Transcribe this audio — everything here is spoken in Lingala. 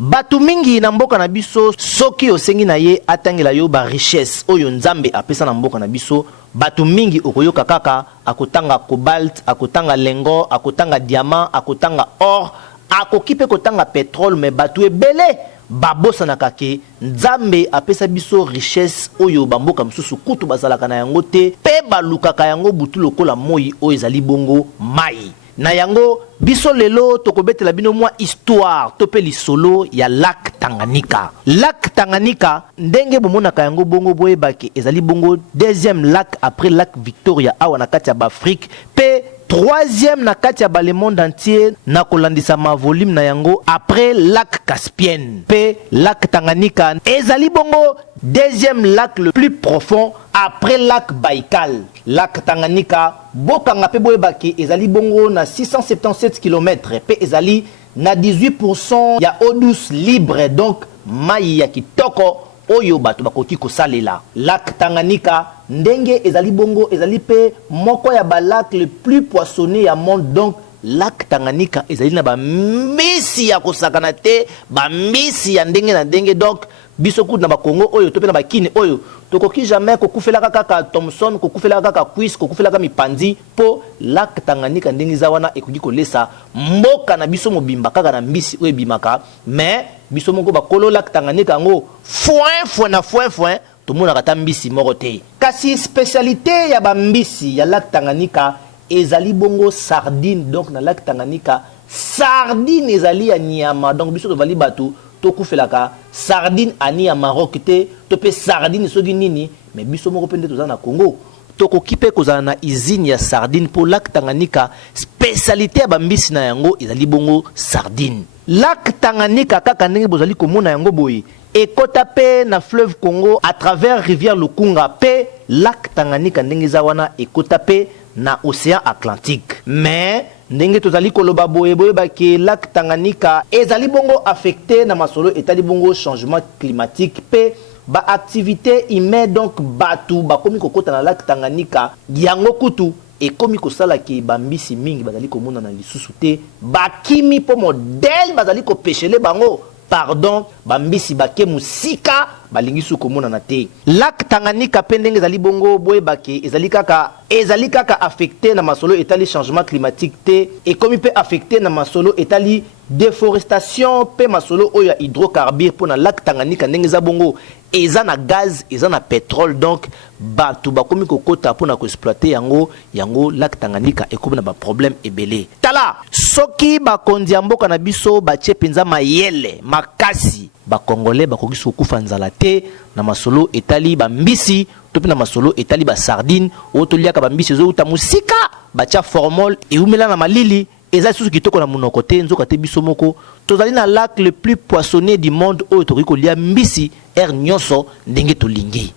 batu mingi na mboka na biso soki osengi na ye atangela yo ba richesse oyo nzambe apesa na mboka na biso, batu mingi okoyoka kaka akotanga cobalt, akotanga lengo, akotanga diamant, akotanga or, akokipe kotanga pétrole, mais batu ebele babosa na kake nzambe apesa biso richesse oyo bamboka msusu kutu bazalaka na yango te pe balukaka yango butu lokola moi oyo ezali bongo mai. Na yango biso lelo tokobetela bino mwa histoire to pe lisolo ya lac Tanganyika. Lac Tanganyika ndenge bomonaka yango bongo boyebaki ezali bongo deuxième lac après lac Victoria awa na kati ya Afrique pe troisième na kati ya le monde entier na kolandisa ma volume na yango après lac Caspien. Pe lac Tanganyika ezali bongo deuxième lac le plus profond après lac Baïkal. Lac Tanganyika bokanga pe boyebaki ezali bongo na 677 km pe ezali na 18% ya eau douce libre, donc mai ya kitoko oyo bato bakoki kosalela. Lac Tanganyika ndenge ezali bongo ezali pe moko ya ba lac le plus poissonné ya monde, donc lac Tanganyika ezali na ba mbisi ya kosakana te, ba mbisi ya ndenge na ndenge, donc biso kutu na ba Congo oyo to pe na ba Kini oyo tokoki jamais kokufela kaka Thomson, kokufela kaka Quiz, kokufela kaka Mipanzi po lac Tanganyika ndenge za wana ekoki kolesa mboka na biso mobimba kaka na mbisi oyo bimaka, mais biso moko bakolo lac Tanganyika ngo foin to mona kata mbisi moko te. Kasi spécialité ya ba mbisi ya lac Tanganyika ezali bongo sardine, donc na lac Tanganyika sardine ezali ya nyama, donc biso to vali batu tokufelaka sardine ani ya Maroc te to pe sardine soki nini, mais biso moko pende tozana na Congo tokoki pe kozala na usine ya sardine pour lac Tanganyika. Spécialité ya bambisi na yango ezali bongo sardine. Lac Tanganyika kaka ndenge bozali komona yango boye ekota pe na fleuve Congo à travers rivière Lukunga, pe lac Tanganyika ndenge za wana ekota pe na océan Atlantique. Mais ndenge tozali koloba boye baki lac Tanganyika ezali bongo affecté na masolo etali bongo changement climatique pe ba activité humaine, donc batu bakomi kokota na lac Tanganyika yango kutu ekomi kosala ki bambisi mingi bazali komona na lisusu te, bakimi po modèle bazali ko pêchele bango, pardon, bambisi bake musika balingi su komona na te. Lac Tanganyika pe ndenge ezali bongo boye baki ezali kaka affecté na masolo etali changement climatique te, ekomi pe affecté na masolo etali déforestation pe masolo oyo hydrocarbure pour na lac Tanganyika ndenge za bongo eza na gaz, eza na pétrole, donc batu bakomi kokota pour na ko exploiter yango lac Tanganyika ekomi na ba problème ebele. Tala soki bakondi ya mboka na biso batie penza mayele makasi bakongole bakoki kokufa nzala te na masolo etali bambisi to pe na masolo etali ba sardine otoliaka bambisi zo uta musika batia formol eumela na malili eza susu kitoko na munoko te nzoka te biso moko tozali na lac le plus poissonné du monde oyo tokoki kolia mbisi nyonso ndenge tolingi.